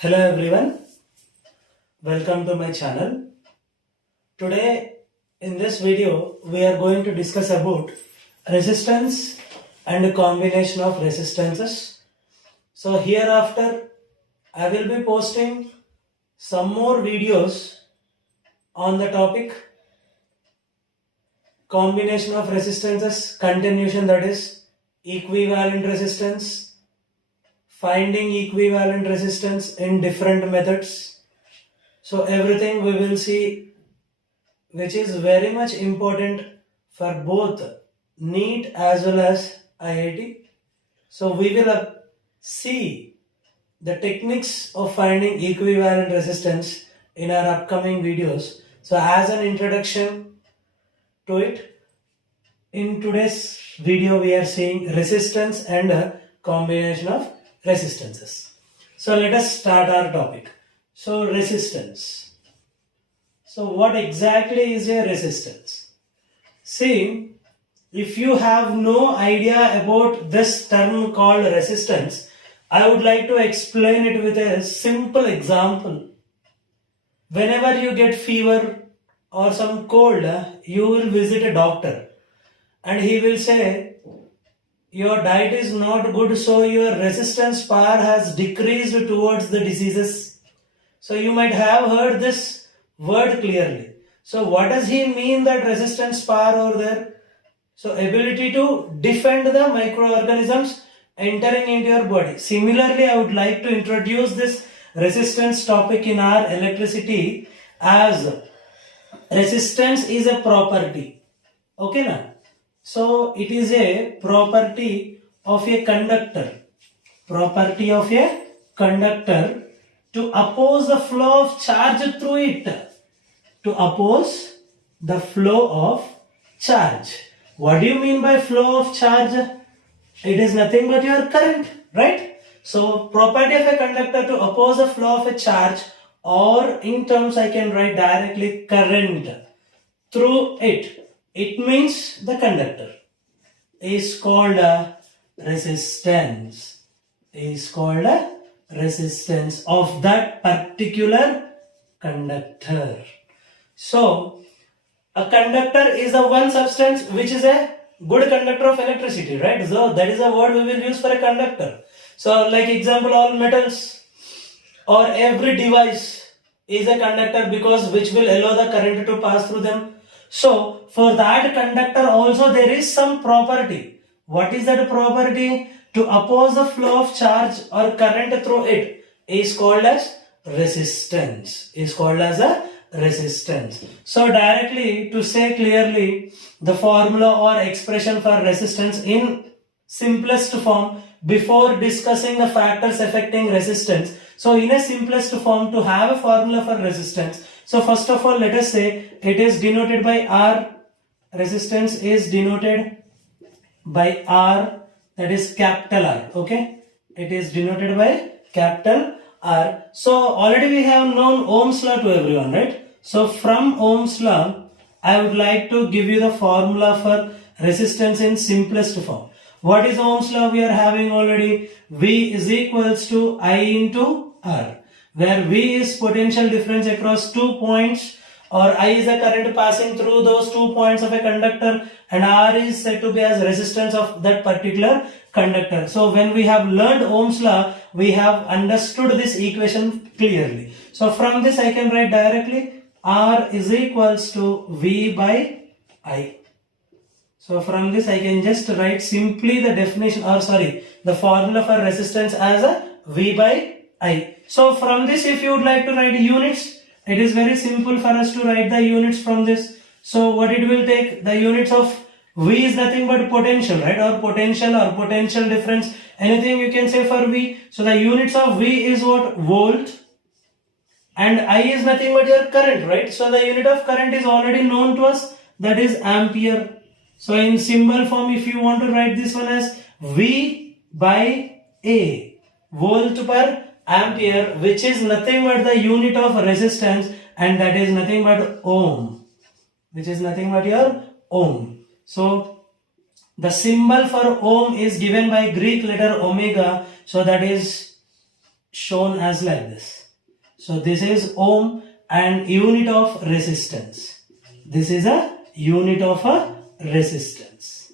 Hello everyone, welcome to my channel. Today in this video we are going to discuss about resistance and combination of resistances. So hereafter I will be posting some more videos on the topic combination of resistances, continuation, that is equivalent resistance, finding equivalent resistance in different methods. So everything we will see which is very much important for both NEET as well as IIT. So we will see the techniques of finding equivalent resistance in our upcoming videos. So as an introduction to it, in today's video we are seeing resistance and a combination of resistances. So let us start our topic. So resistance. So what exactly is a resistance? See, if you have no idea about this term called resistance, I would like to explain it with a simple example. Whenever you get fever or some cold, you will visit a doctor and he will say, your diet is not good, so your resistance power has decreased towards the diseases. So you might have heard this word clearly. So what does he mean that resistance power over there? So ability to defend the microorganisms entering into your body. Similarly, I would like to introduce this resistance topic in our electricity as resistance is a property. Okay na? So it is a property of a conductor. Property of a conductor to oppose the flow of charge through it. To oppose the flow of charge. What do you mean by flow of charge? It is nothing but your current, right? So property of a conductor to oppose the flow of a charge, or in terms I can write directly current through it. It means the conductor is called a resistance. Is called a resistance of that particular conductor. So a conductor is the one substance which is a good conductor of electricity, right? So that is the word we will use for a conductor. So like example, all metals or every device is a conductor because which will allow the current to pass through them. So for that conductor also there is some property. What is that property? To oppose the flow of charge or current through it is called as resistance. Is called as a resistance. So directly to say clearly the formula or expression for resistance in simplest form before discussing the factors affecting resistance. So in a simplest form to have a formula for resistance. So first of all let us say it is denoted by R. Resistance is denoted by R, that is capital R. Okay, it is denoted by capital R. So already we have known Ohm's law to everyone, right? So from Ohm's law I would like to give you the formula for resistance in simplest form. What is Ohm's law? We are having already V is equals to I into R, where V is potential difference across 2 points, or I is the current passing through those 2 points of a conductor, and R is said to be as resistance of that particular conductor. So when we have learned Ohm's law, we have understood this equation clearly. So from this I can write directly R is equals to V by I. So from this I can just write simply the definition, or sorry, the formula for resistance as a V by I. So from this, if you would like to write units, it is very simple for us to write the units from this. So what it will take, the units of V is nothing but potential, right? Or potential difference, anything you can say for V. So the units of V is what? Volt. And I is nothing but your current, right? So the unit of current is already known to us, that is ampere. So in symbol form, if you want to write this one as V by A, volt per ampere, which is nothing but the unit of resistance, and that is nothing but ohm, which is nothing but your ohm. So the symbol for ohm is given by Greek letter omega, so that is shown as like this. So this is ohm and unit of resistance. This is a unit of a resistance.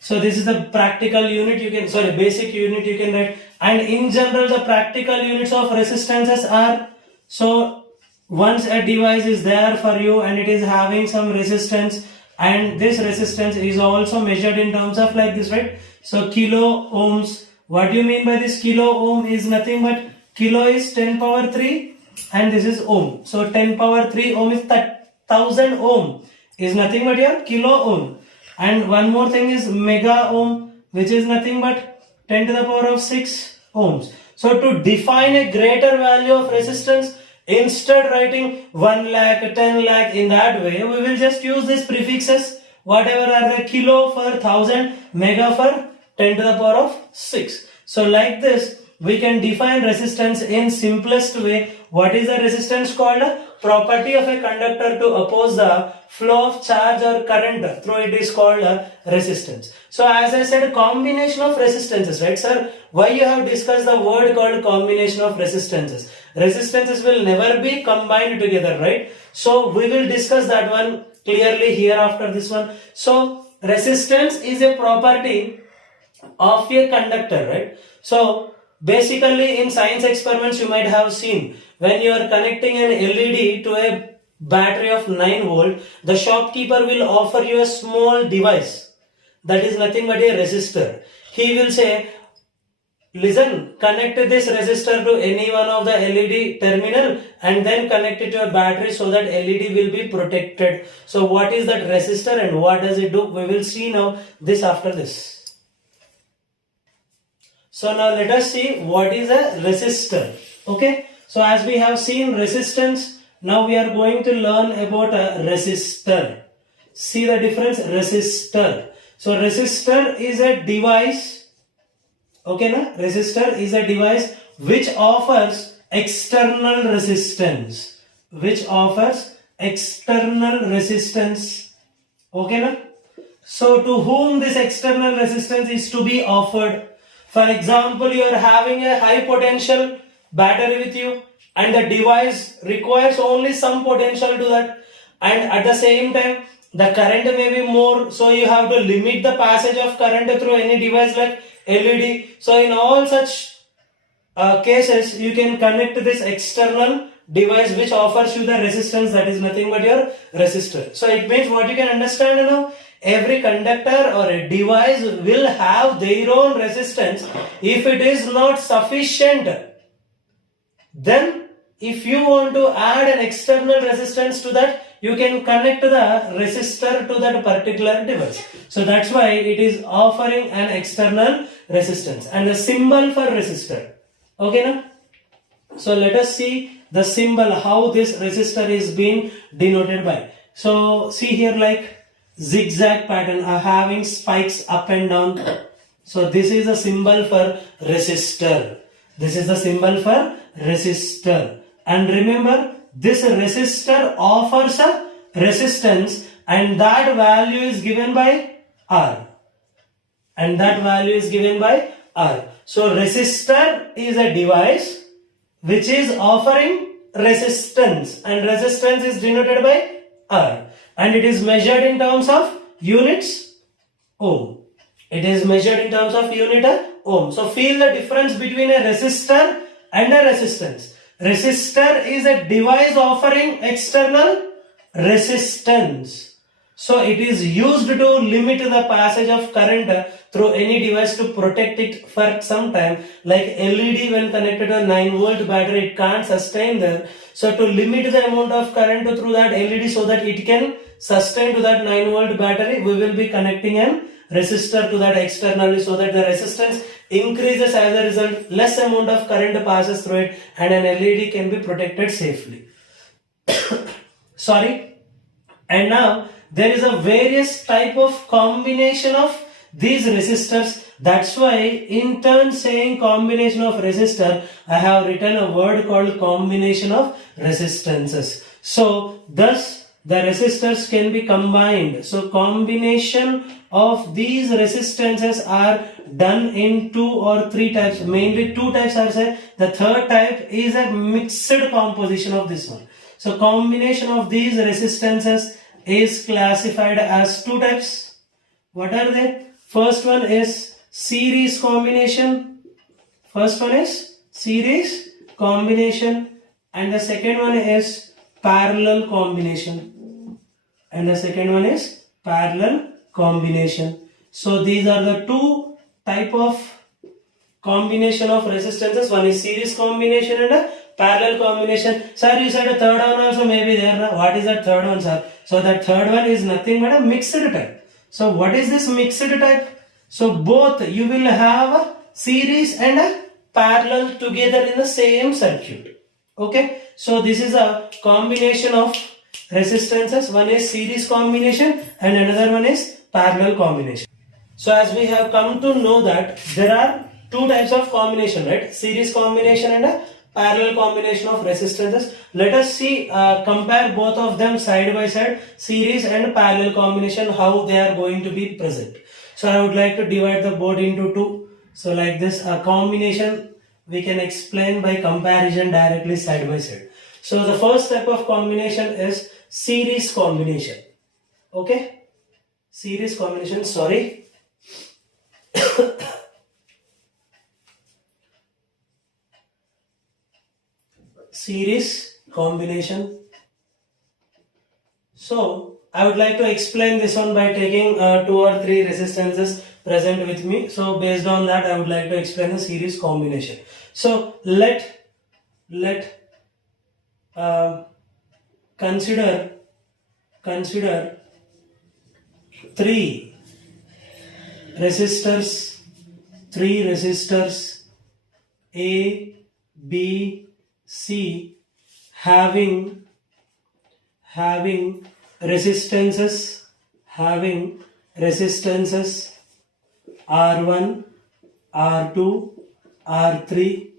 So this is the practical unit you can, sorry, basic unit you can write. And in general, the practical units of resistances are, so once a device is there for you and it is having some resistance, and this resistance is also measured in terms of like this, right? So kilo ohms. What do you mean by this? Kilo ohm is nothing but, kilo is 10 power 3 and this is ohm. So 10 power 3 ohm is 1000 ohm is nothing but your kilo ohm. And one more thing is mega ohm, which is nothing but 10 to the power of 6 ohms. So to define a greater value of resistance, instead writing 1 lakh, 10 lakh in that way, we will just use these prefixes, whatever are the kilo for 1000, mega for 10 to the power of 6. So like this, we can define resistance in simplest way. What is the resistance called? Property of a conductor to oppose the flow of charge or current through it is called resistance. So as I said, combination of resistances, right sir? Why you have discussed the word called combination of resistances? Resistances will never be combined together, right? So we will discuss that one clearly here after this one. So resistance is a property of a conductor, right? So basically in science experiments you might have seen, when you are connecting an LED to a battery of 9 volt, the shopkeeper will offer you a small device that is nothing but a resistor. He will say, listen, connect this resistor to any one of the LED terminal and then connect it to a battery so that LED will be protected. So what is that resistor and what does it do? We will see now this after this. So now let us see what is a resistor. Okay. So as we have seen resistance, now we are going to learn about a resistor. See the difference? Resistor. So resistor is a device. Okay, na? Resistor is a device which offers external resistance. Which offers external resistance. Okay, na? So to whom this external resistance is to be offered? For example, you are having a high potential battery with you and the device requires only some potential to that, and at the same time the current may be more, so you have to limit the passage of current through any device like LED. So in all such cases you can connect this external device which offers you the resistance, that is nothing but your resistor. So it means what you can understand now, every conductor or a device will have their own resistance. If it is not sufficient, then if you want to add an external resistance to that, you can connect the resistor to that particular device. So that's why it is offering an external resistance. And the symbol for resistor. Okay, now? So let us see the symbol, how this resistor is being denoted by. So see here, like zigzag pattern are having spikes up and down. So this is a symbol for resistor. This is the symbol for resistor. And remember, this resistor offers a resistance and that value is given by R. And that value is given by R. So resistor is a device which is offering resistance, and resistance is denoted by R. And it is measured in terms of units ohm. It is measured in terms of unit ohm. So feel the difference between a resistor and a resistance. Resistor is a device offering external resistance. So it is used to limit the passage of current through any device to protect it for some time. Like LED, when connected to a 9 volt battery, it can't sustain there. So to limit the amount of current through that LED so that it can sustain to that 9 volt battery, we will be connecting a resistor to that externally so that the resistance increases. As a result, less amount of current passes through it and an LED can be protected safely. Sorry. And now there is a various type of combination of these resistors. That's why in turn saying combination of resistor, I have written a word called combination of resistances. So thus the resistors can be combined. So combination of these resistances are done in 2 or 3 types. Mainly 2 types are said. The third type is a mixed composition of this one. So combination of these resistances is classified as 2 types. What are they? First one is series combination. First one is series combination, and the second one is parallel combination. And the second one is parallel combination. So these are the 2 type of combination of resistances. One is series combination and a parallel combination. Sir, you said a third one also may be there. Na? What is that third one, sir? So that third one is nothing but a mixed type. So what is this mixed type? So both you will have a series and a parallel together in the same circuit. Okay. So this is a combination of resistances. One is series combination and another one is parallel combination. So as we have come to know that there are 2 types of combination, right? Series combination and a parallel combination of resistances. Let us see, compare both of them side by side, series and parallel combination, how they are going to be present. So I would like to divide the board into 2. So like this, a combination we can explain by comparison directly side by side. So the first type of combination is series combination. Okay? Series combination, sorry. Series combination. So I would like to explain this one by taking 2 or 3 resistances present with me. So based on that, I would like to explain the series combination. So let consider 3 resistors A, B, C having resistances R1, R2, R3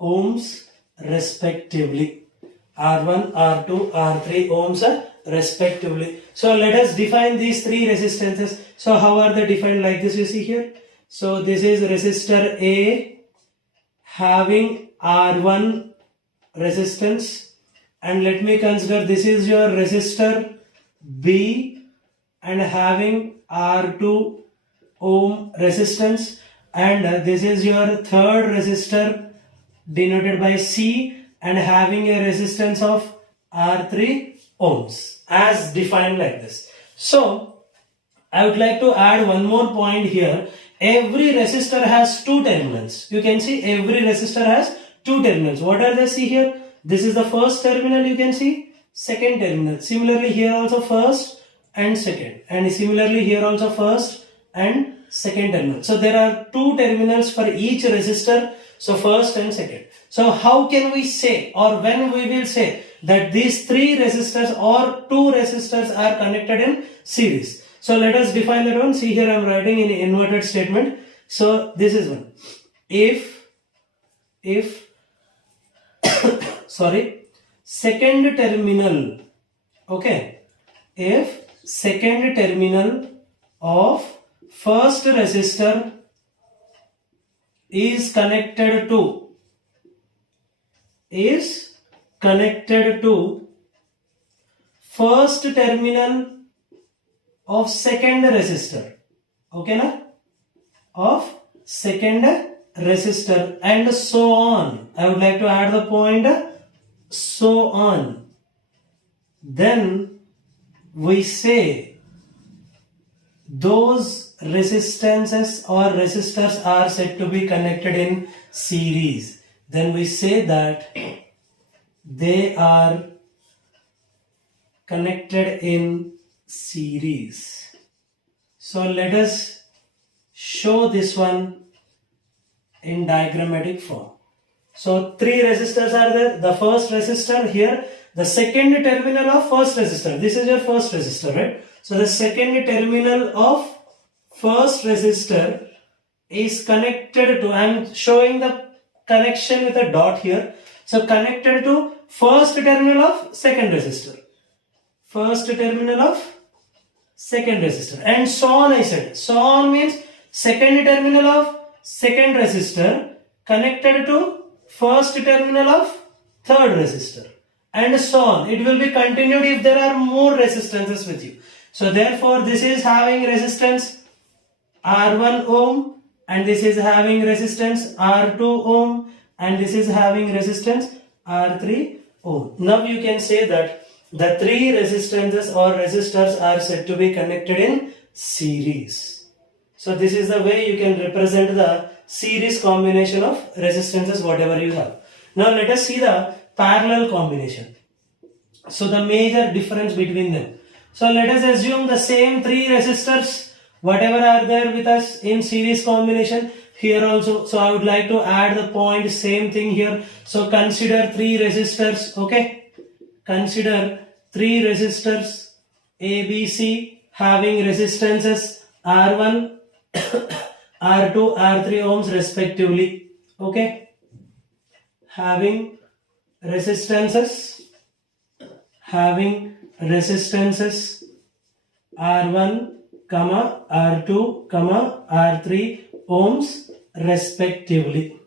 ohms respectively. R1, R2, R3 ohms respectively. So let us define these 3 resistances. So how are they defined? Like this, you see here. So this is resistor A having R1 resistance, and let me consider this is your resistor B and having R2 ohm resistance, and this is your third resistor denoted by C and having a resistance of R3 ohms as defined like this. So I would like to add one more point here. Every resistor has 2 terminals. You can see every resistor has 2 terminals. What are they? See here. This is the first terminal, you can see, second terminal. Similarly here also first and second, and similarly here also first and second terminal. So there are 2 terminals for each resistor. So first and second. So how can we say, or when we will say that these 3 resistors or 2 resistors are connected in series? So let us define that one. See here I am writing in inverted statement. So this is one. If second terminal, okay, if second terminal of first resistor is connected to first terminal of second resistor, okay na, of second resistor, and so on. I would like to add the point so on. Then we say those resistances or resistors are said to be connected in series. Then we say that they are connected in series. So let us show this one in diagrammatic form. So 3 resistors are there. The first resistor here, the second terminal of first resistor. This is your first resistor, right? So the second terminal of first resistor is connected to, I am showing the connection with a dot here. So connected to first terminal of second resistor. first terminal of second resistor, and so on. I said so on means second terminal of second resistor connected to first terminal of third resistor, and so on. It will be continued if there are more resistances with you. So therefore this is having resistance R1 ohm, and this is having resistance R2 ohm, and this is having resistance R3 ohm. Now you can say that the three resistances or resistors are said to be connected in series. So this is the way you can represent the series combination of resistances whatever you have. Now let us see the parallel combination. So the major difference between them. So let us assume the same three resistors whatever are there with us in series combination here also. So I would like to add the point, same thing here. So consider three resistors, okay? Consider three resistors ABC having resistances R1, R2, R3 ohms respectively, okay? Having resistances R1, R2, R3 ohms respectively.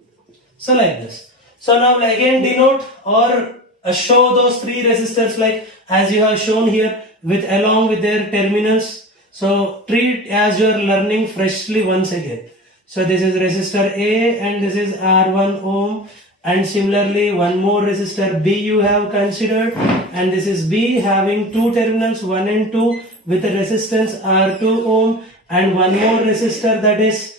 So like this. So now again denote or show those three resistors like as you have shown here with along with their terminals. So treat as you are learning freshly once again. So this is resistor A and this is R1 ohm, and similarly one more resistor B you have considered, and this is B having two terminals 1 and 2 with a resistance R2 ohm, and one more resistor that is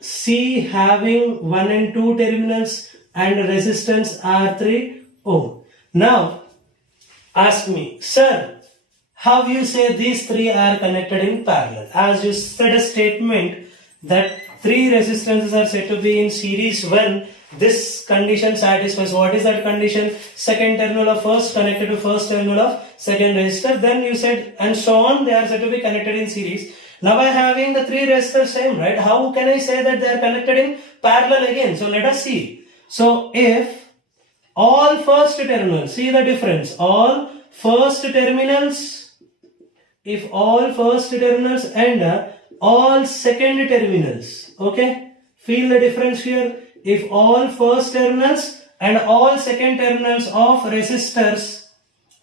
C having 1 and 2 terminals and resistance R3 ohm. Now ask me, sir, how you say these three are connected in parallel? As you said a statement that three resistances are said to be in series when this condition satisfies. What is that condition? Second terminal of first connected to first terminal of second resistor. Then you said and so on, they are said to be connected in series. Now by having the three resistors same, right? How can I say that they are connected in parallel again? So let us see. So if all first terminals, see the difference, all first terminals, if all first terminals and all second terminals, okay, feel the difference here. If all first terminals and all second terminals of resistors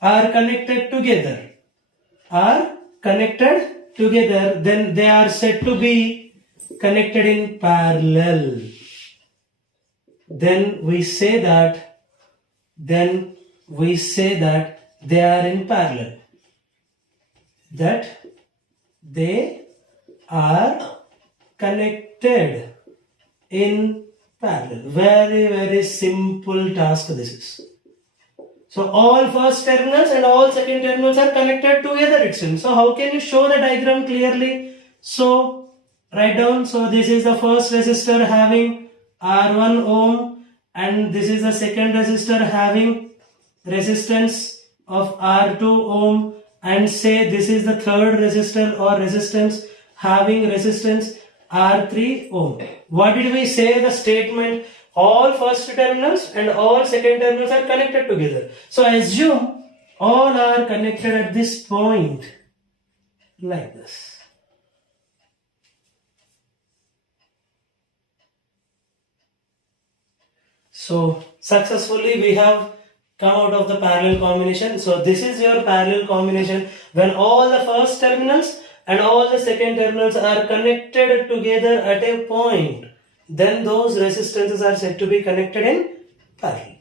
are connected together, then they are said to be connected in parallel. Then we say that they are in parallel. That they are connected in parallel. Very, very simple task this is. So all first terminals and all second terminals are connected together, it seems. So how can you show the diagram clearly? So write down. So this is the first resistor having R1 ohm, and this is the second resistor having resistance of R2 ohm, and say this is the third resistor or resistance having resistance R3 ohm. What did we say? The statement all first terminals and all second terminals are connected together. So I assume all are connected at this point like this. So successfully we have come out of the parallel combination. So this is your parallel combination when all the first terminals and all the second terminals are connected together at a point. Then those resistances are said to be connected in parallel.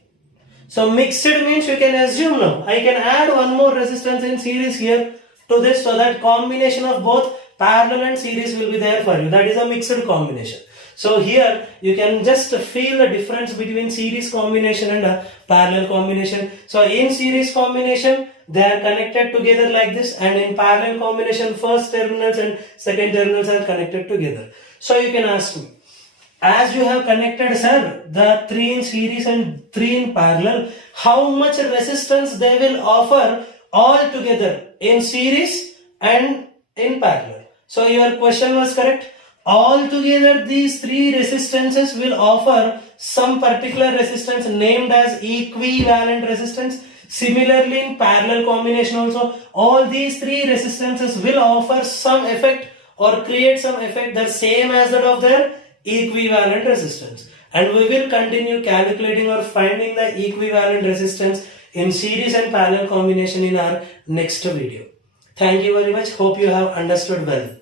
So mixed means you can assume now I can add one more resistance in series here to this, so that combination of both parallel and series will be there for you. That is a mixed combination. So here you can just feel the difference between series combination and a parallel combination. So in series combination they are connected together like this, and in parallel combination first terminals and second terminals are connected together. So you can ask me, as you have connected, sir, the 3 in series and 3 in parallel, how much resistance they will offer all together in series and in parallel? So your question was correct. All together these 3 resistances will offer some particular resistance named as equivalent resistance. Similarly, in parallel combination also, all these three resistances will offer some effect or create some effect the same as that of their equivalent resistance. And we will continue calculating or finding the equivalent resistance in series and parallel combination in our next video. Thank you very much. Hope you have understood well.